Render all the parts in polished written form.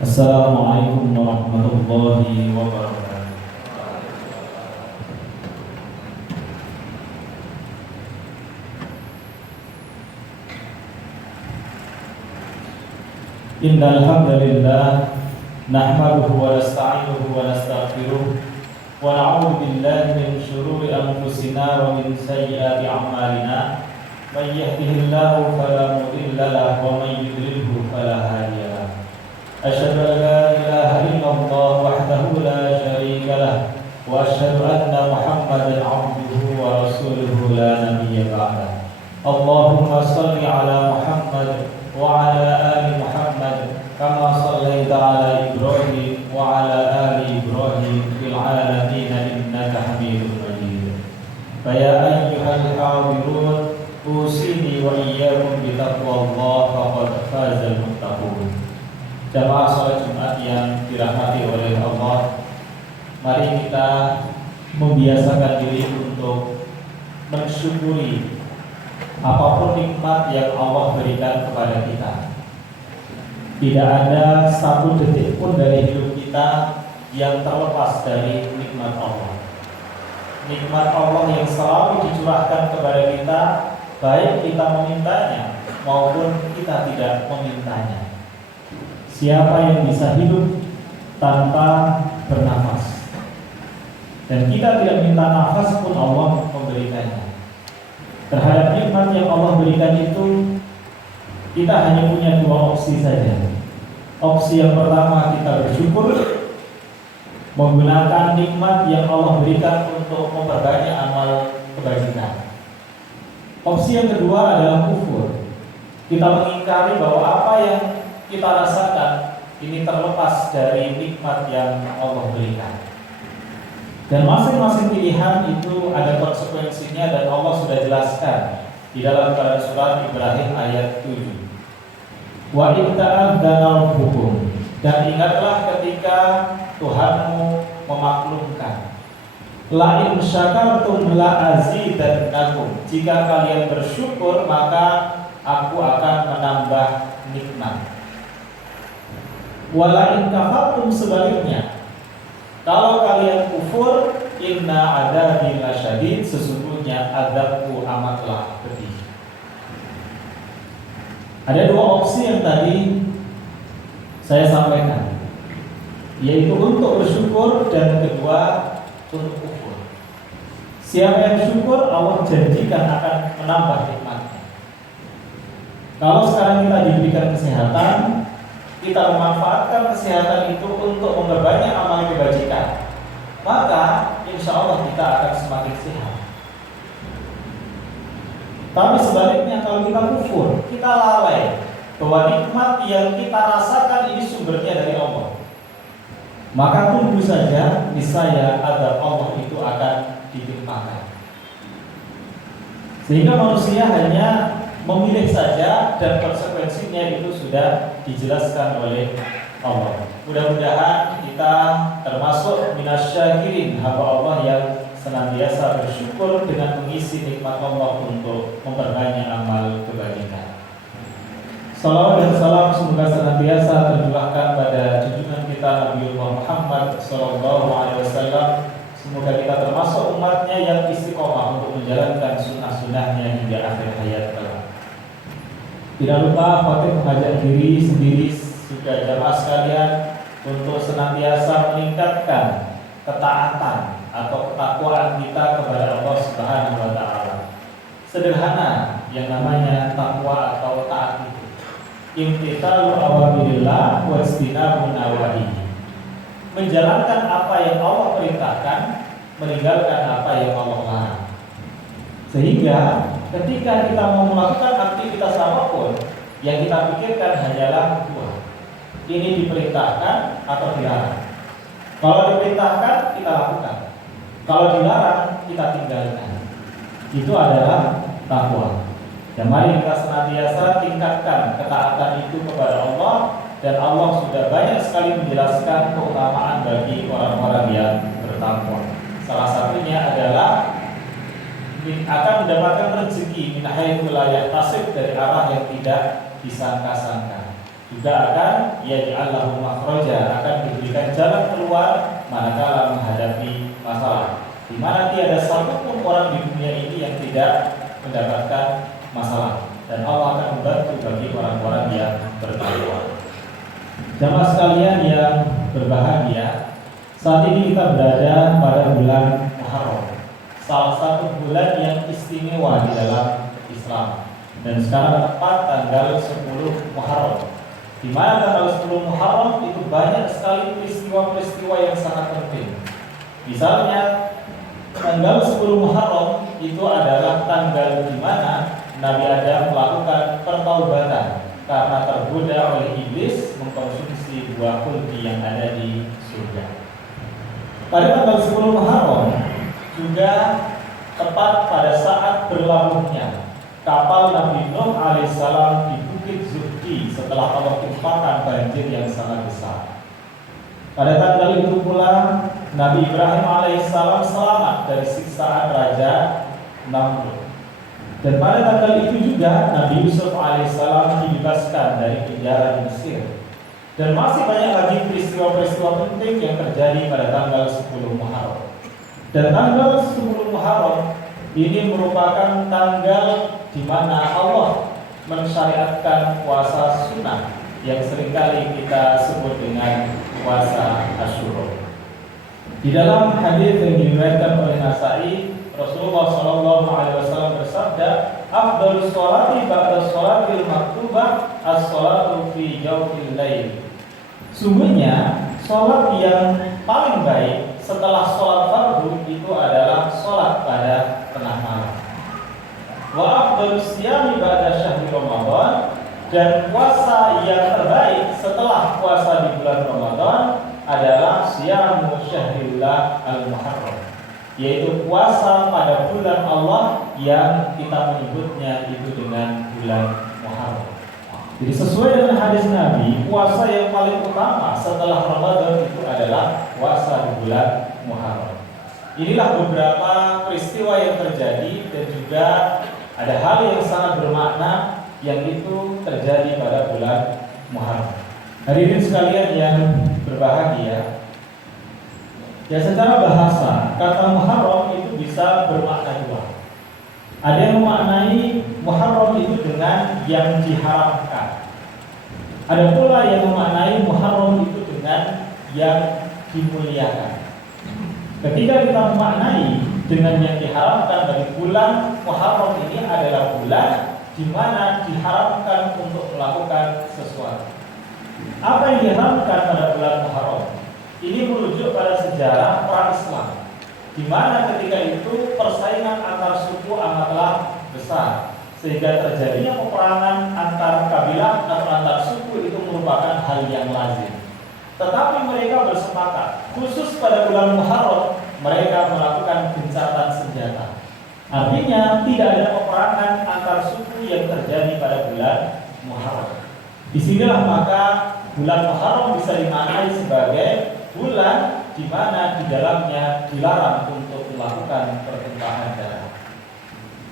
Assalamualaikum warahmatullahi wabarakatuh. Innal hamdalillah nahmaduhu wa nasta'inuhu wa nastaghfiruh wa na'udzu billahi min shururi anfusina wa min sayyiati a'malina. May yahdihillahu fala mudilla lahu wa may yudlilhu fala hadiya lahu. Asyhadu an la ilaha illallah wahdahu la syarika lah wa asyhadu anna Muhammadan 'abduhu wa rasuluhu la nabiyya ba'dah. Allahumma shalli ala Muhammad wa ala ali Muhammad kama shallaita ala Ibrahim wa ala ali Ibrahim fil 'alamin innaka Hamidum Majid. Fa ya ayyuhal hadirun usini wa iyyakum bi taqwallah faqad fazal muttaqun. Jamaah salat Jumat yang dirahmati oleh Allah, mari kita membiasakan diri untuk mensyukuri apapun nikmat yang Allah berikan kepada kita. Tidak ada satu detik pun dari hidup kita yang terlepas dari nikmat Allah. Nikmat Allah yang selalu dicurahkan kepada kita, baik kita memintanya maupun kita tidak memintanya. Siapa yang bisa hidup tanpa bernafas? Dan kita tidak minta nafas pun Allah memberikannya. Terhadap nikmat yang Allah berikan itu, kita hanya punya dua opsi saja. Opsi yang pertama, kita bersyukur menggunakan nikmat yang Allah berikan untuk memperbanyak amal kebajikan. Opsi yang kedua adalah kufur. Kita mengingkari bahwa apa yang kita rasakan ini terlepas dari nikmat yang Allah berikan. Dan masing-masing pilihan itu ada konsekuensinya dan Allah sudah jelaskan di dalam surat Ibrahim ayat 7. Wa itta'adzana rabbukum, dan ingatlah ketika Tuhanmu memaklumkan, la in syakartum la azidannakum, jika kalian bersyukur maka aku akan menambah nikmat. Wa la in kafartum, sebaliknya, kalau kalian kufur, inna adzabi lasyadid, sesungguhnya azabku amatlah pedih. Ada dua opsi yang tadi saya sampaikan, yaitu untuk bersyukur dan kedua untuk kufur. Siapa yang syukur, Allah janjikan akan menambah nikmatnya. Kalau sekarang kita diberikan kesehatan, kita memanfaatkan kesehatan itu untuk memperbanyak amal kebajikan, maka insya Allah kita akan semakin sehat. Tapi sebaliknya, kalau kita kufur, kita lalai bahwa nikmat yang kita rasakan ini sumbernya dari Allah, maka tunggu saja, niscaya azab Allah itu akan ditimpakan. Sehingga manusia hanya memilih saja dan konsekuensinya itu sudah dijelaskan oleh Allah. Mudah-mudahan kita termasuk minasyakirin, hamba Allah yang senantiasa bersyukur dengan mengisi nikmat Allah untuk memperbanyak amal kebajikan. Salawat dan salam semoga senantiasa tercurahkan pada junjungan kita Nabi Muhammad SAW. Semoga kita termasuk umatnya yang istiqomah untuk menjalankan sunnah-sunnahnya hingga akhir hayat kelak. Tidak lupa khotib mengajak diri sendiri juga jamaah sekalian untuk senantiasa meningkatkan ketaatan atau ketakwaan kita kepada Allah Subhanahu wa taala. Sederhana yang namanya takwa atau taat itu, imtithalu awamirillah wa ijtinabun nawahihi. Menjalankan apa yang Allah perintahkan, meninggalkan apa yang Allah larang. Sehingga ketika kita mau melakukan aktivitas apapun, yang kita pikirkan hanyalah dua. Ini diperintahkan atau dilarang. Kalau diperintahkan, kita lakukan. Kalau dilarang, kita tinggalkan. Itu adalah takwa. Dan mari kita senantiasa tingkatkan ketaatan itu kepada Allah. Dan Allah sudah banyak sekali menjelaskan keutamaan bagi orang-orang yang bertakwa. Salah satunya adalah akan mendapatkan rezeki min haitsu la yahtasib, dari arah yang tidak disangka-sangka. juga akan yaj'allahu makhraja, akan diberikan jalan keluar manakala menghadapi masalah. Di mana tiada satupun orang di dunia ini yang tidak mendapatkan masalah, dan Allah akan membantu bagi orang-orang yang bertakwa. Jamaah sekalian yang berbahagia, saat ini kita berada pada bulan Muharram, salah satu bulan yang istimewa di dalam Islam. Dan sekarang tepat tanggal 10 Muharram, di mana tanggal 10 Muharram itu banyak sekali peristiwa-peristiwa yang sangat penting. Misalnya tanggal 10 Muharram itu adalah tanggal di mana Nabi Adam melakukan pertaubatan karena tergoda oleh iblis mengkonsumsi buah kuldi yang ada di surga. Pada tanggal 10 Muharram juga tepat pada saat berlabuhnya kapal Nabi Nuh alaihissalam di Bukit Zuhdi setelah Allah timpakan banjir yang sangat besar. Pada tanggal itu pula Nabi Ibrahim alaihissalam selamat dari siksaan Raja Namrud. Dan pada tanggal itu juga Nabi Yusuf alaihissalam dibebaskan dari penjara di Mesir. Dan masih banyak lagi peristiwa-peristiwa penting yang terjadi pada tanggal 10 Muharram. Dan tanggal 10 Muharram ini merupakan tanggal di mana Allah mensyariatkan puasa sunnah yang seringkali kita sebut dengan puasa Asyura. Di dalam hadis yang diriwayatkan oleh Nasa'i, Rasulullah SAW bersabda, "Afdhalus sholati ba'da sholatil maktubah as-sholatu fi jawfil lail." Sungguhnya sholat yang paling baik setelah sholat fardu itu adalah sholat pada tengah malam. Wa afdhalus siyami ba'da syahri Ramadan, dan puasa yang terbaik setelah puasa di bulan Ramadan adalah siyamu syahrillah al-muharram, yaitu puasa pada bulan Allah yang kita menyebutnya itu dengan bulan Muharram. Jadi sesuai dengan hadis Nabi, puasa yang paling utama setelah Ramadan itu adalah puasa di bulan Muharram. Inilah beberapa peristiwa yang terjadi dan juga ada hal yang sangat bermakna yang itu terjadi pada bulan Muharram. Hadirin sekalian yang berbahagia, ya secara bahasa kata Muharram itu bisa bermakna dua. Ada yang memaknai Muharram itu dengan yang diharamkan. Ada pula yang memaknai Muharram itu dengan yang dimuliakan. Ketika kita memaknai dengan yang diharamkan dari bulan Muharram ini adalah bulan di mana diharamkan untuk melakukan sesuatu. Apa yang diharamkan pada bulan Muharram? Ini merujuk pada sejarah pra-Islam, di mana ketika itu persaingan antar suku amatlah besar, sehingga terjadinya peperangan antar kabilah atau antar suku itu merupakan hal yang lazim. Tetapi mereka bersepakat, khusus pada bulan Muharram mereka melakukan gencatan senjata. Artinya tidak ada peperangan antar suku yang terjadi pada bulan Muharram. Disinilah maka bulan Muharram bisa dimaknai sebagai bulan di mana di dalamnya dilarang untuk melakukan pertumpahan darah.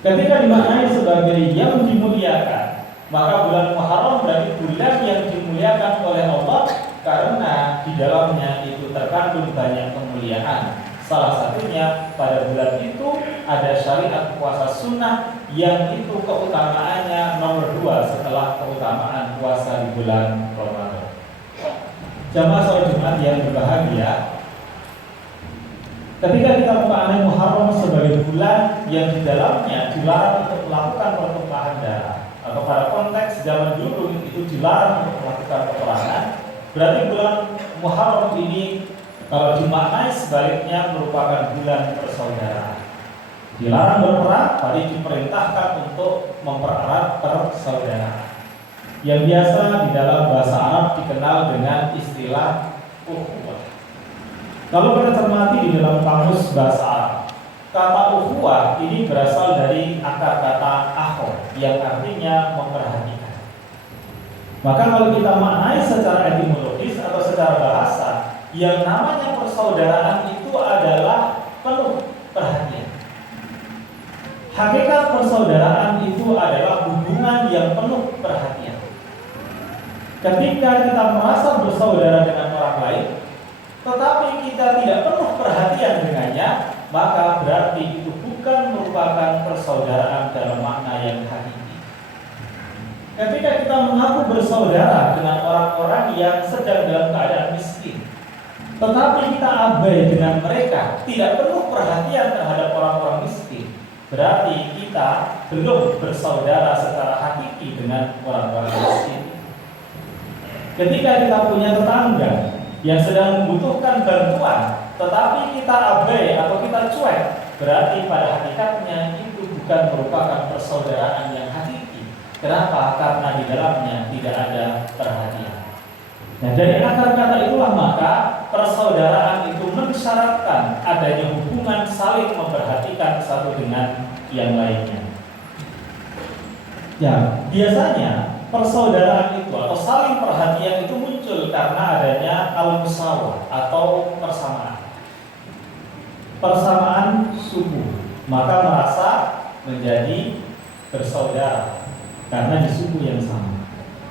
Ketika dimaknai sebagai yang dimuliakan, maka bulan Muharram berarti bulan yang dimuliakan oleh Allah karena di dalamnya itu terkandung banyak kemuliaan. Salah satunya pada bulan itu ada syariat puasa sunnah yang itu keutamaannya nomor 2 setelah keutamaan puasa di bulan Ramadan. Jamaah sholat Jumat yang berbahagia, ketika kita memaknai Muharram sebagai bulan yang di dalamnya dilarang untuk melakukan pertumpahan darah, atau pada konteks zaman dulu itu dilarang untuk melakukan peperangan, berarti bulan Muharram ini kalau dimaknai sebaliknya merupakan bulan persaudaraan. Dilarang berperang, tapi diperintahkan untuk mempererat persaudaraan, yang biasa di dalam bahasa Arab dikenal dengan istilah ukhuwah. Kalau kita cermati di dalam kamus bahasa Arab, kata ukhuwah ini berasal dari akar kata akho yang artinya memperhatikan. Maka kalau kita maknai secara etimologis atau secara bahasa, yang namanya persaudaraan itu adalah penuh perhatian. Hakikat persaudaraan itu adalah hubungan yang penuh perhatian. Ketika kita merasa bersaudara dengan orang lain, tetapi kita tidak penuh perhatian dengannya, maka berarti itu bukan merupakan persaudaraan dalam makna yang hakiki. Ketika kita mengaku bersaudara dengan orang-orang yang sedang dalam keadaan miskin, tetapi kita abai dengan mereka, tidak penuh perhatian terhadap orang-orang miskin, berarti kita belum bersaudara secara hakiki dengan orang-orang miskin. Ketika kita punya tetangga yang sedang membutuhkan bantuan, tetapi kita abai atau kita cuek, berarti pada hakikatnya itu bukan merupakan persaudaraan yang hakiki. Kenapa? Karena di dalamnya tidak ada perhatian. Nah, dari akar kata itulah maka persaudaraan itu mensyaratkan adanya hubungan saling memperhatikan satu dengan yang lainnya. Ya, biasanya persaudaraan itu atau saling perhatian itu muncul karena adanya al-musawah atau persamaan suku, maka merasa menjadi bersaudara karena di suku yang sama.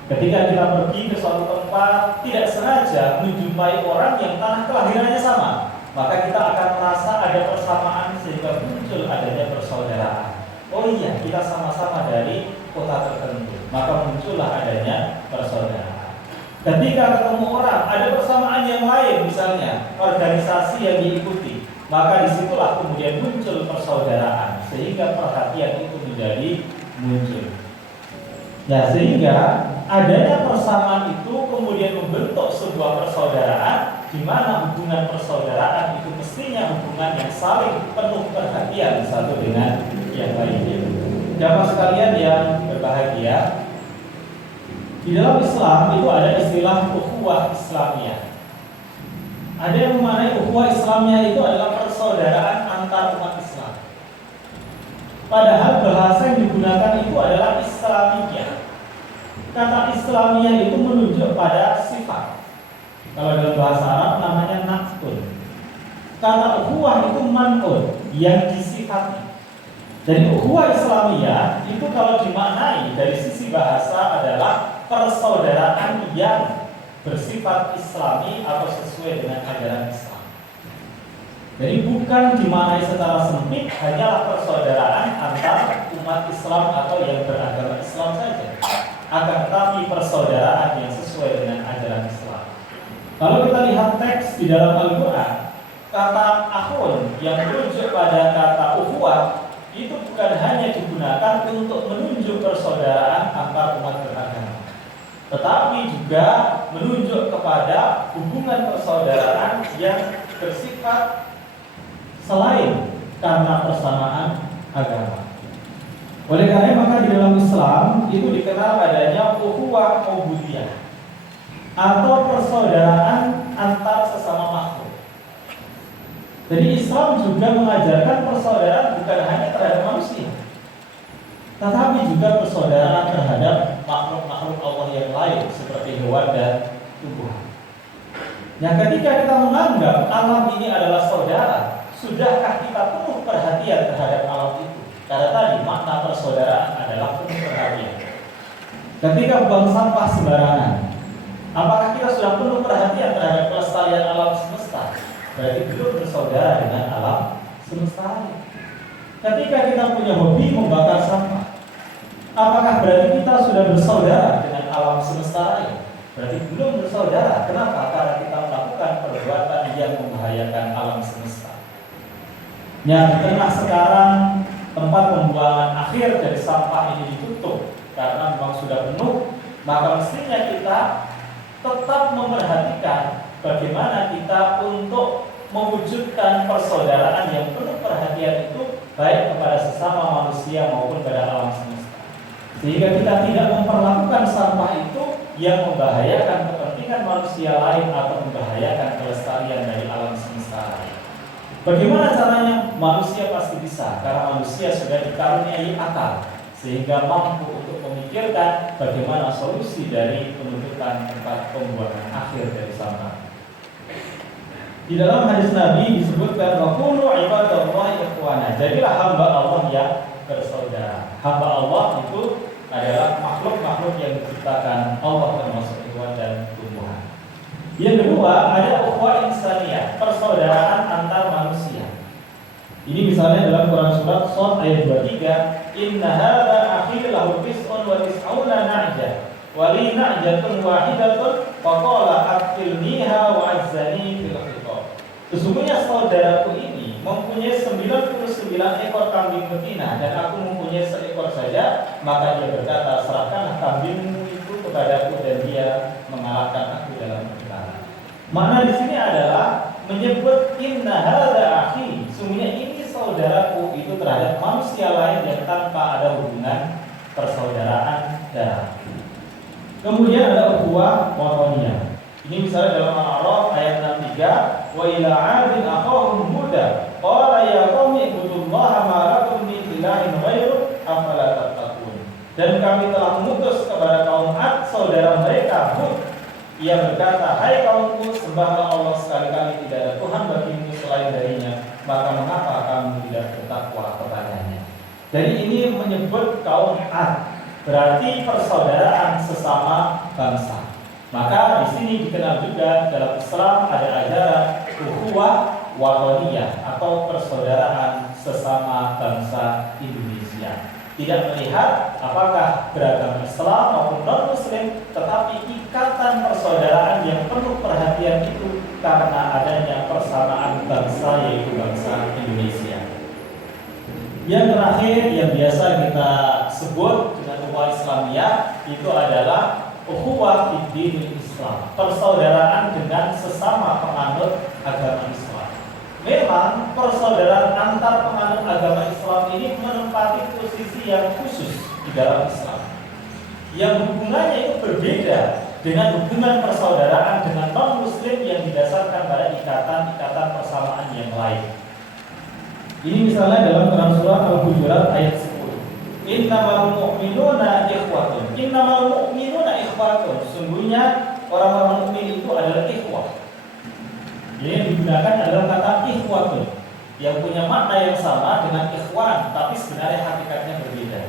Ketika kita pergi ke suatu tempat tidak sengaja menjumpai orang yang tanah kelahirannya sama, maka kita akan merasa ada persamaan sehingga muncul adanya persaudaraan. Oh iya, kita sama-sama dari kota tertentu, maka muncullah adanya persaudaraan. Ketika ketemu orang ada persamaan yang lain, misalnya organisasi yang diikuti, maka disitulah kemudian muncul persaudaraan, sehingga perhatian itu menjadi muncul. Ya, sehingga adanya persamaan itu kemudian membentuk sebuah persaudaraan, di mana hubungan persaudaraan itu mestinya hubungan yang saling penuh perhatian satu dengan yang lainnya. Jamaah sekalian yang berbahagia, di dalam Islam itu ada istilah ukhuwah Islamiyah. Ada yang memaknai ukhuwah Islamiyah itu adalah persaudaraan antar umat Islam. Padahal bahasa yang digunakan itu adalah Islamiyah. Kata Islamiyah itu menunjuk pada sifat. Kalau dalam bahasa Arab namanya naqtun. Kata ukhuwah itu man'un, yang disifati. Jadi ukhuwah Islamiyah itu kalau dimaknai dari sisi bahasa adalah persaudaraan yang bersifat Islami atau sesuai dengan ajaran Islam. Jadi bukan dimaknai secara sempit hanyalah persaudaraan antar umat Islam atau yang beragama Islam saja, akan tetapi persaudaraan yang sesuai dengan ajaran Islam. Kalau kita lihat teks di dalam Al-Quran, kata akhun yang merujuk pada kata ukhuwah itu bukan hanya digunakan untuk menunjuk persaudaraan antar umat beragama, tetapi juga menunjuk kepada hubungan persaudaraan yang bersifat selain karena persamaan agama. Oleh karena maka di dalam Islam itu dikenal adanya ukhuwah ubudiyah atau persaudaraan antar sesama makhluk. Jadi Islam juga mengajarkan persaudaraan bukan hanya terhadap manusia, tetapi juga persaudaraan terhadap makhluk-makhluk Allah yang lain seperti hewan dan tumbuhan. Nah, ketika kita menganggap alam ini adalah saudara, sudahkah kita penuh perhatian terhadap alam itu? Karena tadi makna persaudaraan adalah penuh perhatian. Ketika buang sampah sembarangan, apakah kita sudah penuh perhatian terhadap kelestarian alam semesta? Berarti belum bersaudara dengan alam semesta lain. Ketika kita punya hobi membakar sampah, apakah berarti kita sudah bersaudara dengan alam semesta lain? Berarti belum bersaudara. Kenapa? Karena kita melakukan perbuatan yang membahayakan alam semesta. Ya, di tengah sekarang tempat pembuangan akhir dari sampah ini ditutup karena memang sudah penuh, maka mestinya kita tetap memperhatikan bagaimana kita untuk mewujudkan persaudaraan yang penuh perhatian itu baik kepada sesama manusia maupun pada alam semesta, sehingga kita tidak memperlakukan sampah itu yang membahayakan kepentingan manusia lain atau membahayakan kelestarian dari alam semesta lain. Bagaimana caranya? Manusia pasti bisa, karena manusia sudah dikaruniai akal sehingga mampu untuk memikirkan bagaimana solusi dari penutupan tempat pembuangan akhir dari sampah. Di dalam hadis Nabi disebutkan wa qulu ibadallahi ikhwana. Jadilah hamba Allah yang bersaudara. Hamba Allah itu adalah makhluk-makhluk yang diciptakan Allah termasuk ikhwan namanya persaudaraan antar manusia. Ini misalnya dalam Quran surat Shad ayat 23, "Inna hadza akhi lahu tis'un wa tis'una na'jah wa li na'jatun wahidatun faqala aqilniha wa azzani fil khitab." Sesungguhnya saudaraku ini mempunyai 99 ekor kambing betina dan aku mempunyai seekor saja, maka dia berkata, "Serahkanlah kambingmu itu kepadaku," dan dia mengalahkan aku dalam perkara. Makna di sini adalah menyebut inna hadza akhi, sungguhnya ini saudaraku, itu terhadap manusia lain yang tanpa ada hubungan persaudaraan darah. Kemudian ada ukhuwah watoniyah. Ini misalnya dalam Al-A'raf ayat 63, wa ila 'adin aqahum huda qala ya qaumi ibudullaha ma lakum min ilahin ghairu afala tattaqun. Dan kami telah mengutus kepada kaum 'Ad saudara mereka Hud. Ia berkata, "Hai kaumku, sembahlah Allah, sekali-kali tidak ada Tuhan bagimu selain darinya, maka mengapa kamu tidak bertakwa kepadanya?" Jadi ini menyebut kaum 'Ad, berarti persaudaraan sesama bangsa. Maka di sini dikenal juga dalam Islam ada ajaran ukhuwah watoniyah atau persaudaraan sesama bangsa Indonesia. Tidak melihat apakah beragama Islam maupun non-Muslim, tetapi ikatan persaudaraan yang penuh perhatian itu karena adanya persamaan bangsa, yaitu bangsa Indonesia. Yang terakhir yang biasa kita sebut dengan ukhuwah Islamiyah itu adalah ukhuwah fid-dinil Islam, persaudaraan dengan sesama penganut agama Islam. Memang persaudaraan antar penganut agama Islam ini menempati posisi yang khusus di dalam Islam, yang hubungannya itu berbeda dengan hubungan persaudaraan dengan non-Muslim yang didasarkan pada ikatan-ikatan persamaan yang lain. Ini misalnya dalam Quran surah Al-Hujurat ayat 10. Innamal mu'minuna ikhwatun. Innamal mu'minuna ikhwatun. Sungguhnya orang-orang mukmin itu adalah ikhwah. Yang digunakan adalah kata ikhwatun, yang punya makna yang sama dengan ikhwan, tapi sebenarnya hakikatnya berbeda.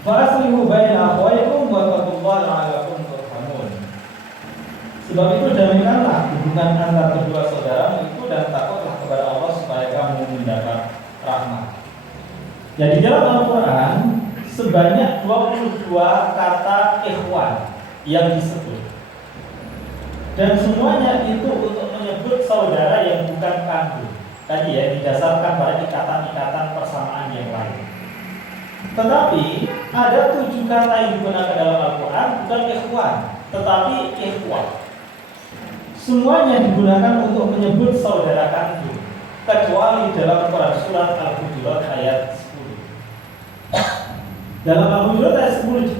Fa'aslihu baina akhwaykum wa taqullaha la'allakum turhamun. Sebab itu damaikanlah hubungan antara kedua saudara itu dan takutlah kepada Allah supaya kamu mendapat rahmat. Jadi dalam Al-Quran sebanyak 22 kata ikhwan yang disebut, dan semuanya itu untuk menyebut saudara yang bukan kandung. Tadi ya, didasarkan pada ikatan-ikatan persamaan yang lain. Tetapi ada 7 kata yang digunakan dalam Al-Quran bukan ikhwan, tetapi ikhwah. Semuanya digunakan untuk menyebut saudara kandung, kecuali dalam Quran surat Al-Hujurat ayat 10. Dalam Al-Hujurat ayat 10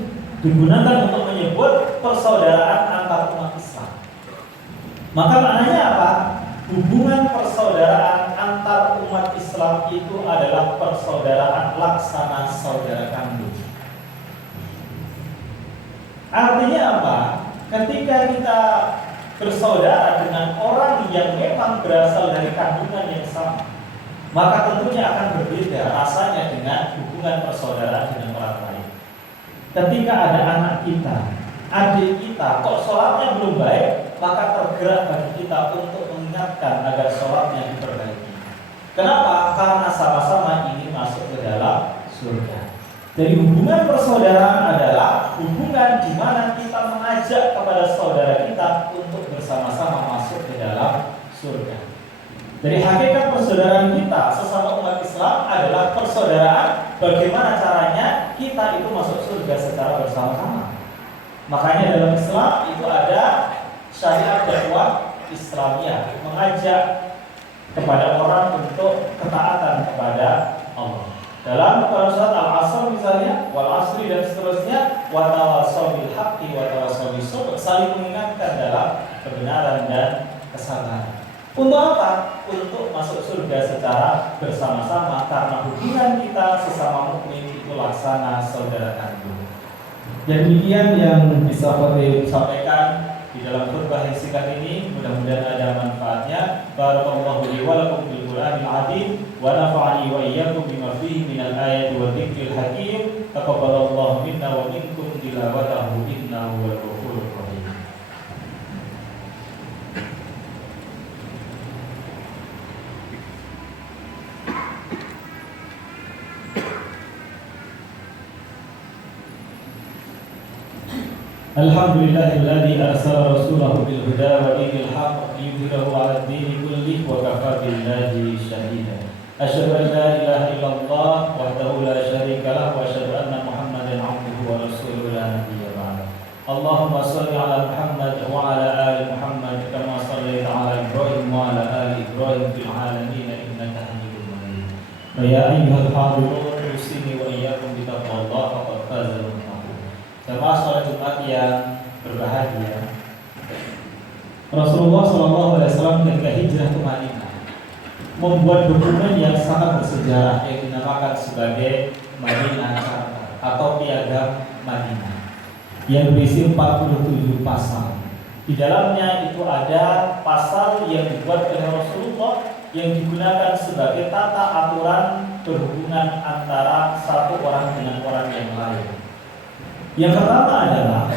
digunakan untuk menyebut persaudaraan antar umat Islam. Maka maknanya apa? Hubungan persaudaraan antar umat Islam itu adalah persaudaraan laksana saudara kandung. Artinya apa? Ketika kita bersaudara dengan orang yang memang berasal dari kandungan yang sama, maka tentunya akan berbeda rasanya dengan hubungan persaudaraan dengan orang lain. Ketika ada anak kita, adik kita, kok sholatnya belum baik, maka tergerak bagi kita untuk mengingatkan agar sholatnya diperbaiki. Kenapa? Karena sama-sama ingin masuk ke dalam surga. Jadi hubungan persaudaraan adalah hubungan di mana kita mengajak kepada saudara kita untuk bersama-sama masuk ke dalam surga. Jadi hakikat persaudaraan kita sesama umat Islam adalah persaudaraan bagaimana caranya kita itu masuk surga secara bersama-sama. Makanya dalam Islam itu ada syariat dakwah Islamiyah, mengajak kepada orang untuk ketaatan kepada Allah. Dalam Quran surat Al-Asr misalnya, wal asri dan seterusnya, wa tawassaw bil haqqi wa tawassaw bis sabr, saling mengingatkan dalam kebenaran dan kesabaran. Untuk apa? Untuk masuk surga secara bersama-sama, karena hubungan kita sesama mukmin itu laksana saudara kandung. Dan demikian yang bisa saya sampaikan di dalam khutbah yang singkat ini. Mudah-mudahan ada manfaatnya. Barakallahu li wa lakum bil Qur'anil azim wa nafa'ani wa iyyakum bima fihi minal ayati wa dzikril hakim. Taqabbalallahu minna wa minkum tilawatahu innahu wal ghafurur rahim. Alhamdulillahilladzi arsala rasulahu bil huda wa dinil haqq liyudhhirahu 'ala ad-dini kullihi wa kafaa billahi shahida. Asyhadu an la ilaha illallah wahdahu la syarika lahu wa asyhadu anna Muhammadan 'abduhu wa rasuluhu la nabiyya ba'dahu. Allahumma shalli 'ala Muhammad wa 'ala ali Muhammad kama shallaita 'ala Ibrahim wa 'ala ali Ibrahim fil 'alamin innaka Hamidum Majid. Ya ayyuhal hadirin usini wa iyyakum bi taqwallah faqad faza jamaah salat Jumat yang berbahagia. Rasulullah SAW ketika hijrah ke Madinah membuat dokumen yang sangat bersejarah yang dinamakan sebagai Madinah Charter atau Piagam Madinah yang berisi 47 pasal. Di dalamnya itu ada pasal yang dibuat oleh Rasulullah yang digunakan sebagai tata aturan berhubungan antara satu orang dengan orang yang lain. Yang pertama adalah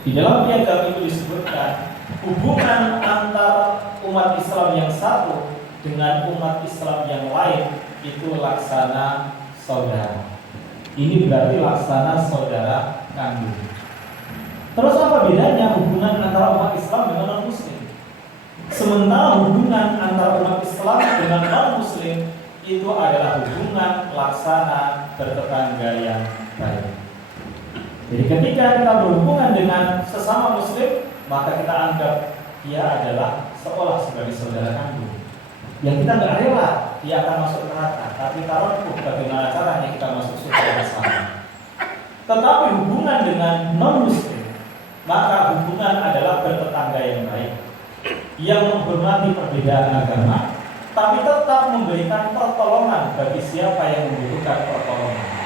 di dalam piagam itu disebutkan hubungan antar umat Islam yang satu dengan umat Islam yang lain itu laksana saudara. Ini berarti laksana saudara kandung. Terus apa bedanya hubungan antara umat Islam dengan non-Muslim? Sementara hubungan antara umat Islam dengan non-Muslim itu adalah hubungan laksana bertetangga yang baik. Jadi ketika kita berhubungan dengan sesama Muslim, maka kita anggap dia adalah seolah sebagai saudara kandung. Yang kita nggak rela dia akan masuk neraka, tapi taruh bagaimana caranya kita masuk surga bersama. Tetapi hubungan dengan non-Muslim, maka hubungan adalah bertetangga yang baik, yang menghormati perbedaan agama, tapi tetap memberikan pertolongan bagi siapa yang membutuhkan pertolongan.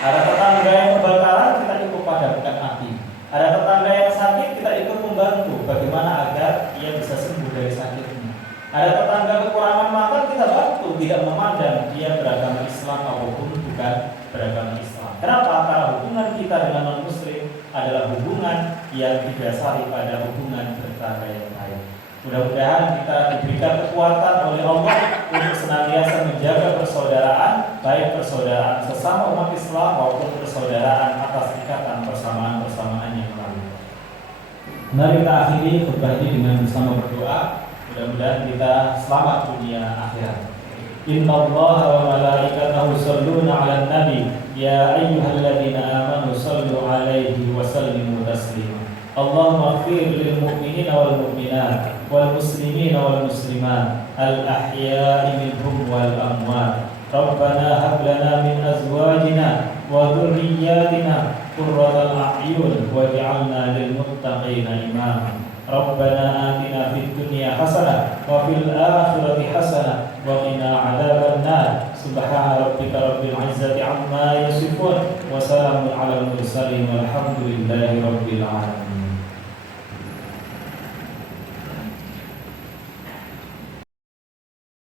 Ada tetangga yang kebakaran, kita ikut padamkan api. Ada tetangga yang sakit, kita ikut membantu bagaimana agar ia bisa sembuh dari sakitnya. Ada tetangga kekurangan makan, kita bantu, tidak memandang dia beragama Islam maupun bukan beragama Islam. Kenapa? Karena hubungan kita dengan non-Muslim adalah hubungan yang didasari pada hubungan bertetangga yang baik. Mudah-mudahan kita diberikan kekuatan oleh Allah untuk senantiasa menjaga persaudaraan, baik persaudaraan sesama umat Islam maupun persaudaraan atas ikatan persamaan-persamaan yang lain. Mari kita akhiri khutbah ini dengan bersama berdoa. Mudah-mudahan kita selamat dunia akhirat. Innallaha wa malaikatahu yusholluna 'alan nabi ya ayyuhalladzina amanu shallu 'alaihi wa sallimu taslima. Allahumma ighfir lil mu'minina wal mu'minat wal muslimina wal muslimat al ahya'i minhum wal amwat. Rabbana hab lana min azwajina wa dhurriyyatina qurratal a'yun waj'alna lil muttaqina imama. Rabbana atina fid dunya hasanah wa fil akhirati hasanah wa qina 'adzaban nar. Subhana rabbika rabbil 'izzati 'amma yasifun wa salamun 'alal mursalin walhamdulillahi rabbil 'alamin.